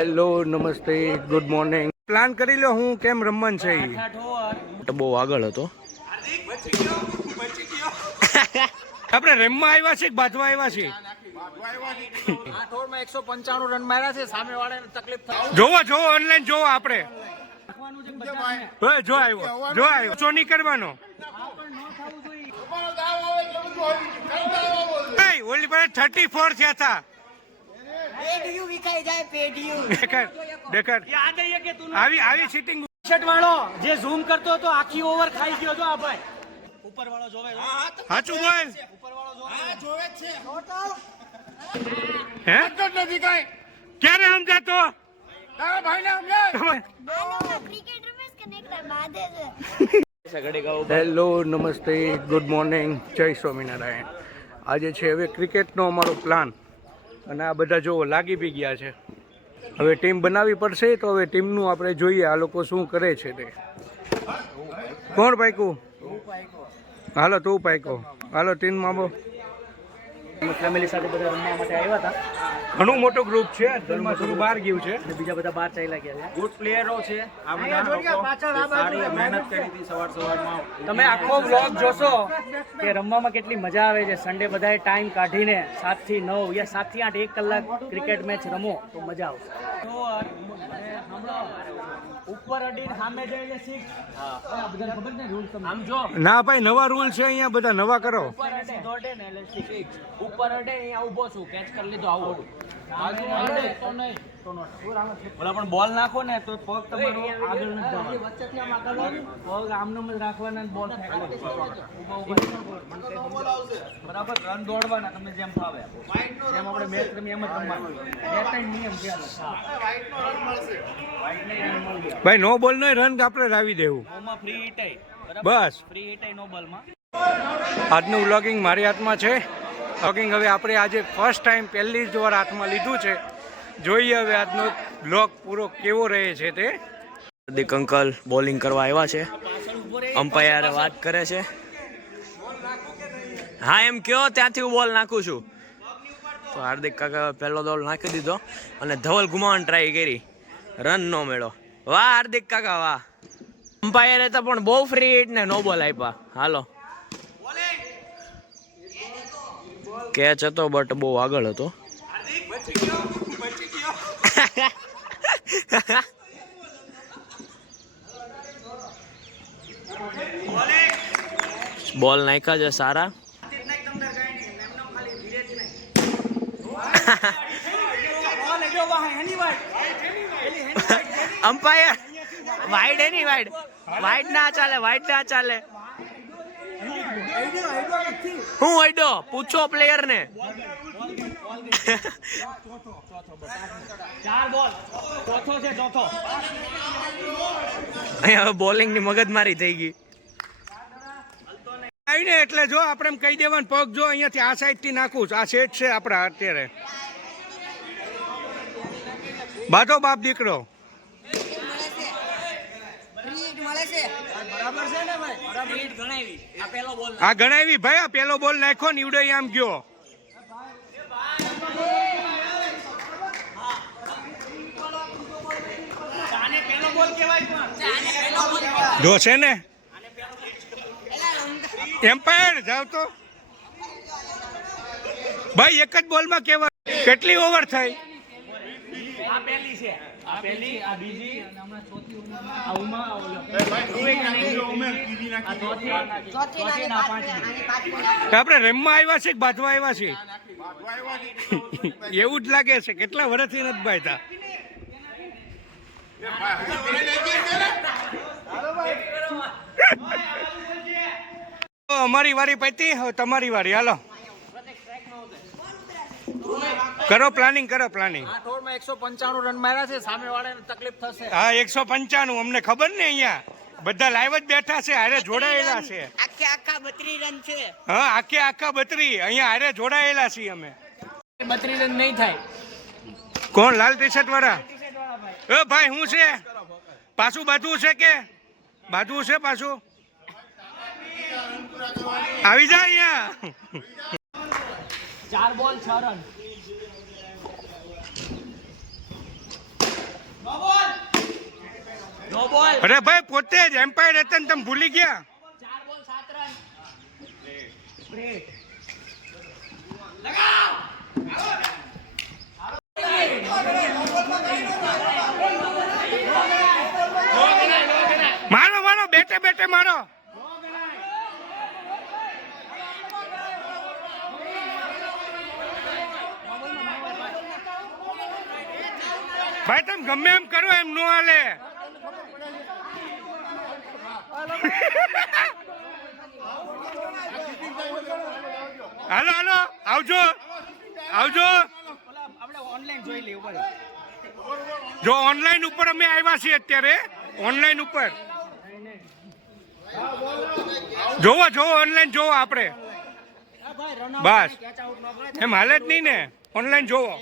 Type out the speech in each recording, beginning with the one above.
Hello નમસ્તે good morning. Plan કરી લો હું કેમ રમવાનું છે. બહુ આગળ હતો. આપણે રમવા આવ્યા છે કે બાંધવા આવ્યા છે? 195 રન માર્યા છે. સામે વાળાને તકલીફ થાય. જોવો ઓનલાઈન જોવો. આપણે જો આવ્યો ચો નહીં કરવાનો. ઓલી પાસે 34 થયા હતા. આવી સીટિંગ વાળો જે ઝૂમ કરતો હતો આખી ઓવર ખાઈ ગયો હતો. આ ભાઈ ઉપર વાળો જોવે. સાચું બોલ. ઉપર વાળો જોવે છે. હે નથી કઈ ક્યારે સમજાતો ભાઈને સમજાય. હેલો નમસ્તે ગુડ મોર્નિંગ જય સ્વામિનારાયણ. આજે છે હવે ક્રિકેટનો અમારો પ્લાન અને આ બધા જો લાગી બી ગયા છે. હવે ટીમ બનાવવી પડશે તો હવે ટીમનું આપણે જોઈએ આ લોકો શું કરે છે તે. કોણ પાક્યું? હાલો તું પાક્યો. હાલો ટીમમાં બહુ ફેમિલી સાથે બધા રમવા માટે આવ્યા હતા. ઘણું મોટું ગ્રુપ છે. અત્યારમાં થોડું બહાર ગયું છે. બીજા બધા બહાર ચાલ્યા ગયા છે. ગુડ પ્લેયરો છે. આ બધા સારી મહેનત કરી હતી સવારમાં. તમે આખો બ્લોગ જોશો કે રમવામાં કેટલી મજા આવે છે. સન્ડે બધાએ ટાઈમ કાઢીને 7 થી 9 યા 7 થી 8 1 કલાક ક્રિકેટ મેચ રમો તો મજા આવશે. ઉપર અડીને સામે જઈને 6. હા બધાને ખબર ને રૂલ તમને આમ જો ના ભાઈ નવા રૂલ છે અહીંયા બધા નવા કરો. ઉપર અડે દોડે ને એટલે 6. ઉપર અડે અહીંયા ઊભો છું કેચ કરી લીધો આઉટ. બાજુ અડે તો નહીં તો નોટ. ઓલા પણ બોલ નાખો ને તો પગ તમારો આગળ ન જવાનો. વચ્ચેથી આમ આગળ પગ આમનો જ રાખવાના ને બોલ ફેંકવાનો. બરાબર રન દોડવાના તમને જેમ ફાવે. જેમ આપણે મેચ રમી એમ જ રમવાનું. બે ત્રણ નિયમ છે. ભાઈ નો બોલ નો રન આપણે રાવી દેવું. ઓમાં ફ્રી હિટ બસ ફ્રી હિટ નો બોલમાં. આજનું વ્લોગિંગ મારી હાથમાં છે. વ્લોગિંગ હવે આપણે આજે ફર્સ્ટ ટાઈમ પહેલી જ વાર હાથમાં લીધું છે. જોઈએ હવે આજનો વ્લોગ પૂરો કેવો રહે છે તે. હાર્દિક અંકલ બોલિંગ કરવા આવ્યા છે. અમ્પાયર વાત કરે છે. હા એમ કયો ત્યાંથી હું બોલ નાખું છું. તો હાર્દિક કાકા પહેલો બોલ નાખી દીધો અને ધવલ ગુમાવવાની ટ્રાય કરી. રન નો મેળો. વાહ હાર્દિક કાકા વાહ. અમ્પાયરે તો પણ બહુ ફ્રી હિટ ને નો બોલ આપ્યા. હાલો કેચ હતો બટ બહુ આગળ હતો. બોલ નાખ્યા છે સારા. અમ્પાયર વાઇડ એની વાઇડ ના ચાલે. હું આઈડો પૂછો પ્લેયર ને. અહીંયા બોલિંગ ની મગજમારી થઈ ગઈ. આવીને એટલે જો આપણે એમ કહી દેવાનું પગ જો અહીંયાથી આ સાઈડ થી નાખું. આ સેટ છે આપડા અત્યારે. બાધો બાપ દીકરો. આ ગણાવી ભાઈ. આ પેલો બોલ નાખ્યો ને ઈવડો આમ ગયો. જો છે ને એમ્પાયર જાવ તો ભાઈ એક જ બોલમાં કેવા કેટલી ઓવર થઈ? આ પહેલી છે. આ પહેલી આ બીજી અને હમણાં ચોથી આપણે રમવા આવ્યા છે કે બાંધવા આવ્યા છે? એવું જ લાગે છે. કેટલા વર્ષથી નથી બાંધતા. અમારી વારી પતી હવે તમારી વારી. હાલો કરો પ્લાનિંગ. આ ઓવરમાં 195 રન માર્યા છે. સામે વાળાને તકલીફ થશે. હા 195 અમને ખબર ને. અહીંયા બધા લાઈવ જ બેઠા છે. હારે જોડાયેલા છે. આખા 32 રન છે. હા આખા 32 અહીંયા હારે જોડાયેલા છીએ અમે. 32 રન નહીં થાય. કોણ લાલ ટી શર્ટ વાળા? એ ભાઈ હું છે પાછું બાંધવું છે કે બાંધવું છે પાછું? આવી જા અહીંયા. 4 બોલ 6 રન. અરે ભાઈ પોતે જ એમ્પાયર હતા ને તમે ભૂલી ગયા. મારો મારો બેટે બેટે મારો. ભાઈ તમે ગમે એમ કરો એમ નો હાલે. હાલો હાલો આવજો આવજો. જો ઓનલાઈન ઉપર અમે આવ્યા છીએ અત્યારે, ઓનલાઈન ઉપર જોવો જોવો ઓનલાઈન જોવો આપણે. બસ એમ હાલે જ નહીં ને, ઓનલાઈન જોવો.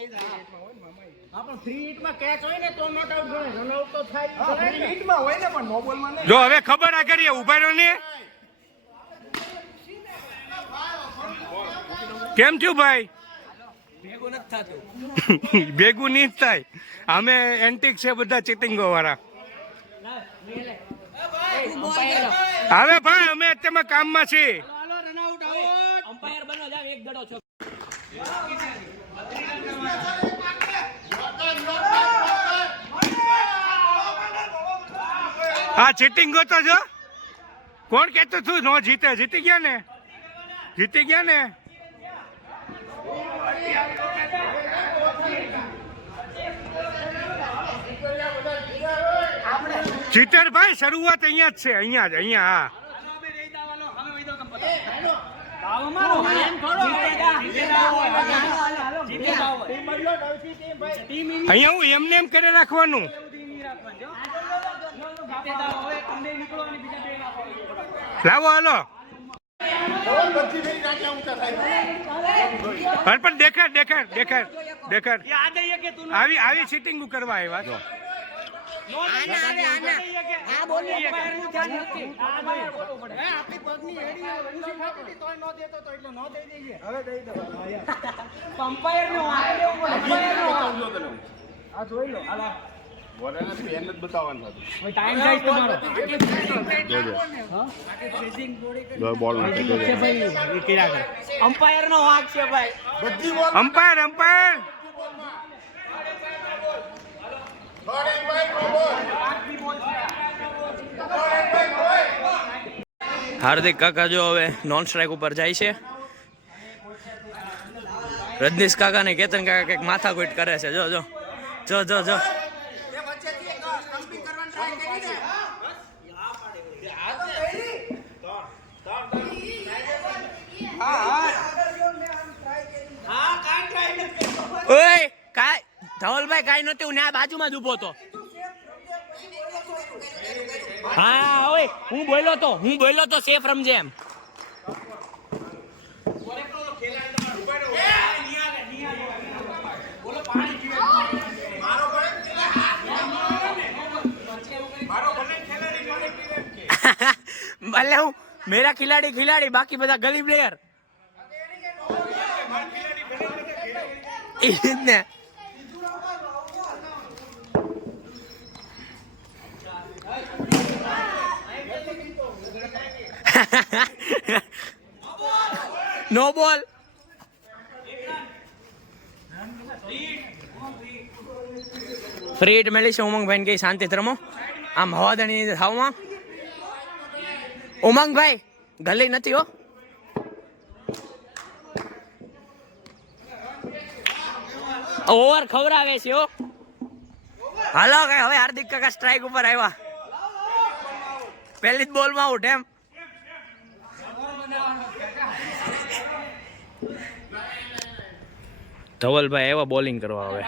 જો હવે ખબર આ કરીએ ઉભા રહ્યો ને. કેમ થયું ભાઈ? ભેગું નહીં થાય. અમે એન્ટિક છે બધા ચીટિંગો વાળા. હવે ભાઈ અમે અત્યારમાં કામમાં છીએ. હા ચીટિંગ તો જો કોણ કેતું તું નો જીતે? જીતી ગયા ને, જીતી ગયા ને. ચીટર ભાઈ શરૂઆત અહીંયા જ છે, અહીંયા જ, અહીંયા. હા અહીંયા હું એમને એમ કરી રાખવાનું. લાવો હાલો પણ દેખાડ દેખાડ દેખાડ દેખાડ. આવી આવી સીટિંગ કરવા આવ્યા. અમ્પાયર નો વાંક છે ભાઈ. અમ્પાયર અમ્પાયર હાર્દિક કાકા જો હવે નોન સ્ટ્રાઇક ઉપર જાય છે. રજનીશ કાકા ને કેતન કાકા કઈક માથાકૂટ કરે છે. જો જો જો જો જો ઓય કાઈ ધવલભાઈ કાઈ નતું ને આ બાજુમાં જ ઉભો તો. હા ઓય હું બોલ્યો તો સેફ રમજે એમ. ભલે હું મેરા ખિલાડી બાકી બધા ગલી પ્લેયર ને. નો બોલ. ફ્રી હિટ મળી છે ઉમંગભાઈ ને કઈ શાંતિ રમો. આમ હવાદાણી થાવમાં ઉમંગભાઈ ગલી નથી હો. ઓવર ખવરાવે છે હો. હાલો કઈ હવે હાર્દિક કાકા સ્ટ્રાઇક ઉપર આવ્યા. પહેલી જ બોલમાં આઉટ એમ. ધવલભાઈ એવા બોલિંગ કરવા હવે.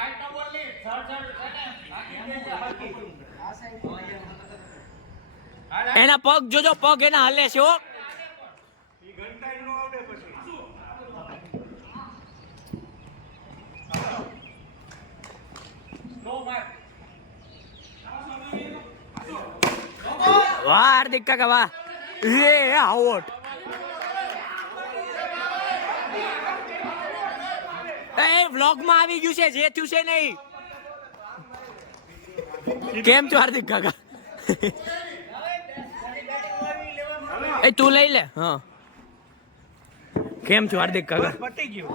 એના પગ જોજો, પગ એના હલે છે હો. વાહ હાર્દિક કાકા વાહ. એ આઉટ. એ વ્લોગમાં આવી ગયું છે જે થયું છે નહીં. કેમ છો હાર્દિક કાકા? એ તું લઈ લે. હા કેમ છો હાર્દિક કાકા? પતી ગયું.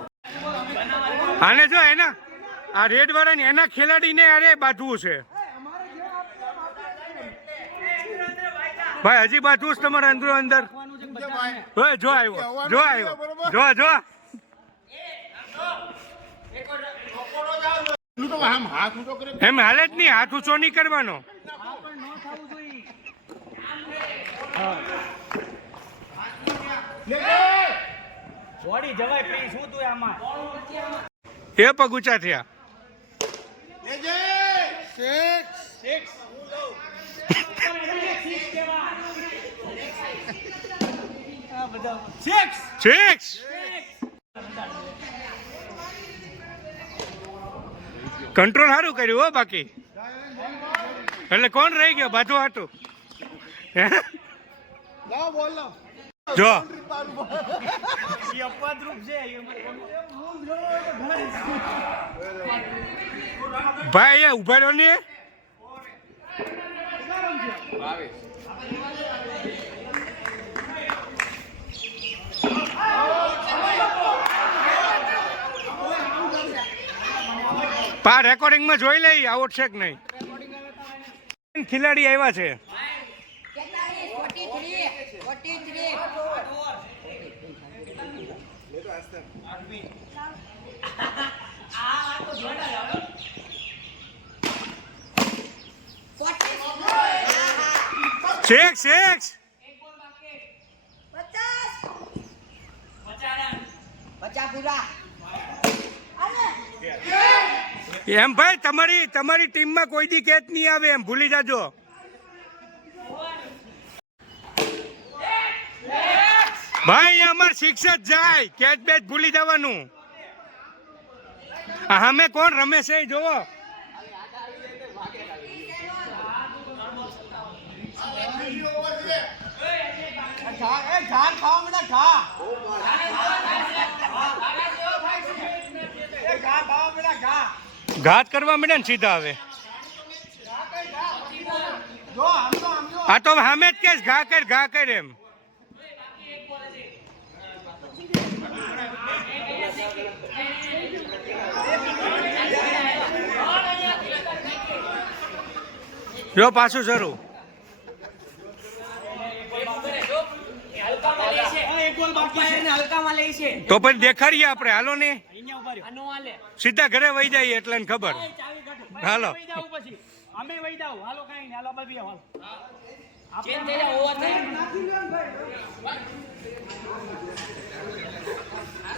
આને જો એના આ રેડ વાળાને એના ખેલાડીને અરે બાંધવું છે ભાઈ, હજી બાંધવું છે તમારે અંદરો અંદર. ઓય જો આવ્યો, જો આવ્યો, જો જો એમ હાલે જ નહીં, હાથ ઊંચો નહીં કરવાનો. જોડી જવાય પ્લીઝ. શું તું આમાં એ પગ ઊંચા થયા. સિક્સ. કંટ્રોલ સારું કર્યું હો. બાકી એટલે કોણ રહી ગયો બાજુ હાટું? જો ભાઈ અહીંયા ઉભા રહ્યો ને. પા રેકોર્ડિંગમાં જોઈ લઈ આઉટ છે કે નહીં. ખેલાડી આવ્યા છે. સિક્સ. એમ ભાઈ તમારી ટીમમાં કોઈ દી કેચ નહીં આવે એમ ભૂલી જાજો. ભાઈ અમાર સિક્સ જ જાય, કેચ બેચ ભૂલી જવાનું. અમે કોણ રમે છે જોવો. ઘાત કરવા માંડે ને સીધા. હવે આ તો સામે જ કેસ ઘા કર એમ. જો પાછું શરૂ. તો પછી દેખાડીએ આપણે. હાલો ને સીધા ઘરે વહી જઈએ એટલે ખબર. હાલો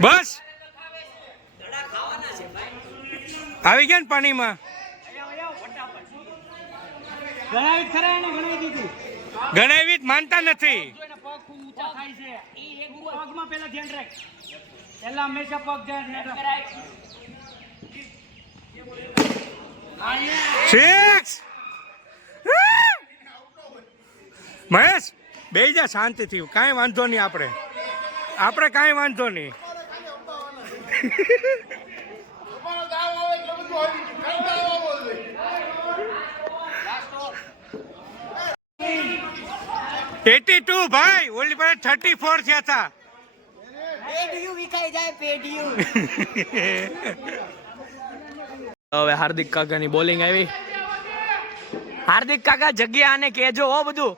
બસ આવી ગયા ને પાણીમાં. ગણાવી માનતા નથી. સિક્સ. મહેશ બેહી જા શાંતિથી, કાંઈ વાંધો નહીં. આપણે કાંઈ વાંધો નહીં. $82 ભાઈ, ઓલી પાસે 34 થયા હતા. હવે હાર્દિક કાકાની બોલિંગ આવી. હાર્દિક કાકા જગ્યા આને કહેજો હો બધું.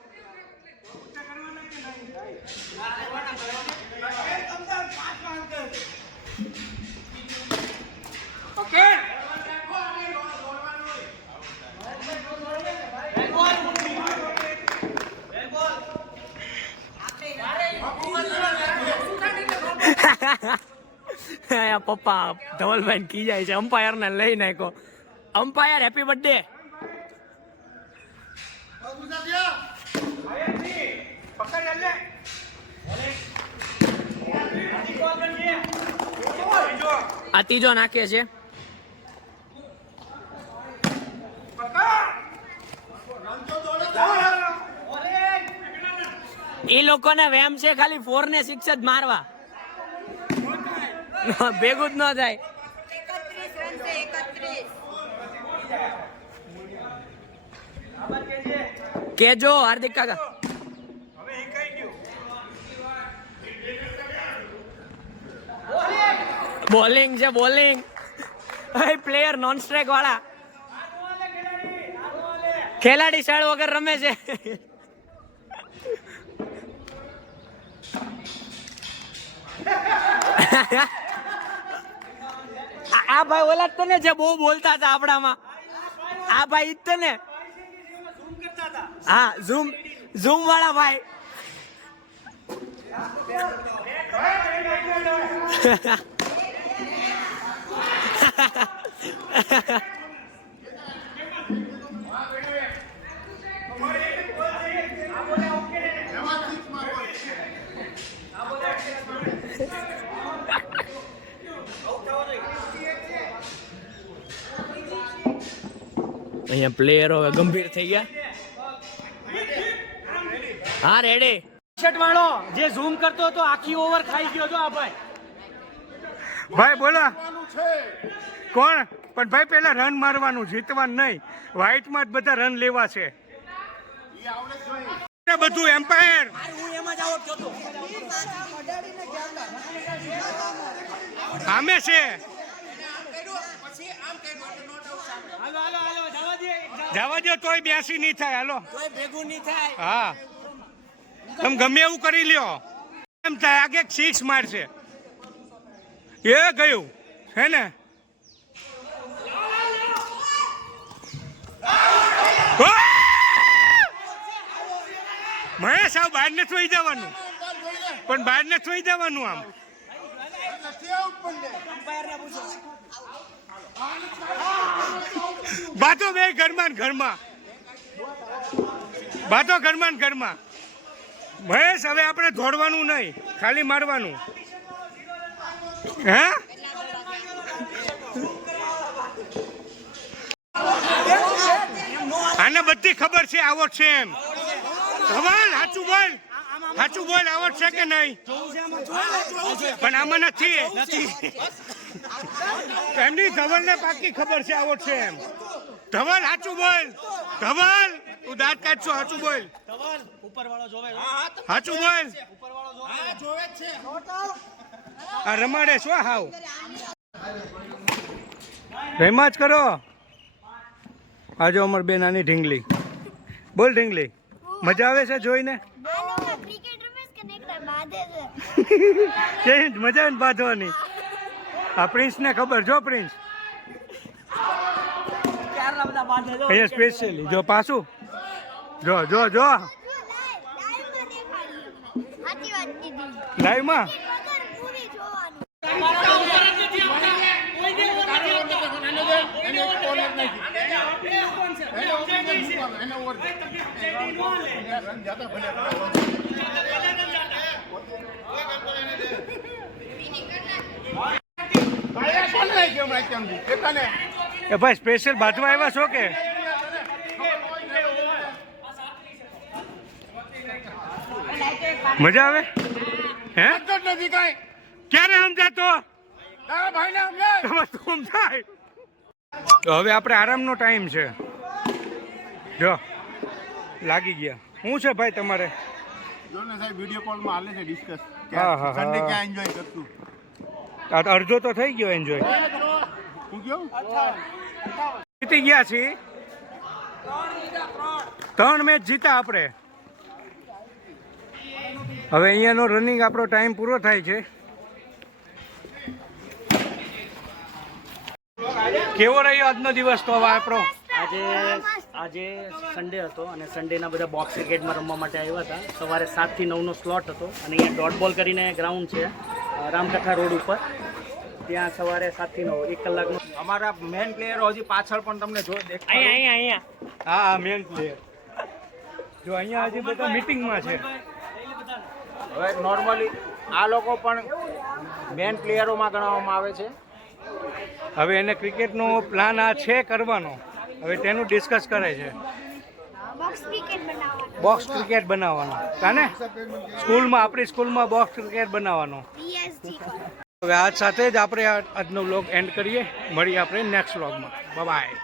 પપ્પા ધવલભાઈ કી જાય છે. અમ્પાયર ને લઈ નાખો. Umpire happy birthday. આ ત્રીજો નાખે છે. એ લોકોને વેમ છે ખાલી 4 ને 6 જ મારવા. ભેગું જ ન થાય. 31 રન છે. 31 કેજો હાર્દિક કાકા. બોલિંગ છે બોલિંગ. પ્લેયર નોન સ્ટ્રાઇક વાળા ખેલાડી સાઈડ વગર રમે છે. આ ભાઈ ઓલા તને જે બહુ બોલતા હતા આપણામાં, આ ભાઈ જ તને. હા ઝૂમ ઝૂમ વાળા ભાઈ. અહીંયા પ્લેયરો હવે ગંભીર થઈ ગયા. હા રેડી. શર્ટ વાળો જે ઝૂમ કરતો હતો આખી ઓવર ખાઈ ગયો હતો આ ભાઈ. ભાઈ બોલો કોણ? પણ ભાઈ પેલા રન મારવાનું, જીતવાનું નહીં. વ્હાઈટમાં જ બધા રન લેવા છે બધું. એમ્પાયર સામે છે. જવા દો તોય 82 નહીં થાય. હાલો ભેગું નહીં થાય. હા તમે ગમે એવું કરી લ્યો એમ થાય. આગે 6 મારશે એ ગયું હે ને. મહેશ આવ બહાર ને થોઈ જવાનું, પણ બહાર ને થોઈ જવાનું. આમ બાતો બે ઘરમાં ને ઘરમાં, બાતો ઘરમાં ને ઘરમાં. મહેશ હવે આપણે દોડવાનું નહીં, ખાલી મારવાનું. હે આને બધી ખબર છે આવડ છે એમ. ધવલ સાચું બોલ, સાચું બોલ, આવડ છે કે નહીં? પણ આમાં નથી. એમની ધવલ ને પાકી ખબર છે આવડ છે એમ. ધવલ સાચું બોલ, ધવલ તું દાંત કાઢશો. સાચું બોલ, સાચું બોલ. આ રમાડે શું હાવ? રેમાં જ કરો. આજો અમાર બે નાની ઢીંગલી. બોલ ઢીંગલી, મજા આવે છે જોઈને? મજા આવે ને બાંધવાની. આ પ્રિન્સ ને ખબર જો, પ્રિન્સ અહીંયા સ્પેશિયલી જો પાછું જો જો જો લાઈવમાં. એ ભાઈ સ્પેશિયલ બાંધવા આવ્યા છો કે? મજા આવે હે? ક્યારે સમજાતો? સમજાય. તો હવે આપણે આરામનો ટાઈમ છે. જો લાગી ગયા. શું છે ભાઈ તમારે? જો ને સાહેબ વિડિયો કોલમાં હાલે છે ડિસ્કસ. હા હા સન્ડે ક્યાં એન્જોય કરતું? અડધો તો થઈ ગયો એન્જોય. હું કેવું જીતી ગયા છીએ. 3 મેચ જીતા આપણે. હવે અહીંયાનો રનિંગ આપણો ટાઈમ પૂરો થાય છે. કેવો રહ્યો આજનો દિવસ? તો હવે આપણો આજે સન્ડે હતો અને સન્ડેના બધા બોક્સ ક્રિકેટમાં રમવા માટે આવ્યા હતા. સવારે 7 થી 9નો સ્લોટ હતો અને અહીંયા ડોટ બોલ કરીને ગ્રાઉન્ડ છે રામકથા રોડ ઉપર. ત્યાં સવારે 7 થી 9 1 કલાકનો. અમારા મેન પ્લેયરો હજી પાછળ પણ તમને જો અહીંયા હા મેન પ્લેયર જો અહીંયા હજી બધા મીટિંગમાં છે. હવે નોર્મલી આ લોકો પણ મેન પ્લેયરોમાં ગણવામાં આવે છે. હવે એને ક્રિકેટનો પ્લાન આ છે કરવાનો. હવે તેનું ડિસ્કસ કરે છે. બોક્સ ક્રિકેટ બનાવવાનો કાને સ્કૂલમાં, આપણી સ્કૂલમાં બોક્સ ક્રિકેટ બનાવવાનો. હવે આજ સાથે જ આપણે આજનો વ્લોગ એન્ડ કરીએ. મળીએ આપણે નેક્સ્ટ વ્લોગમાં. બાય.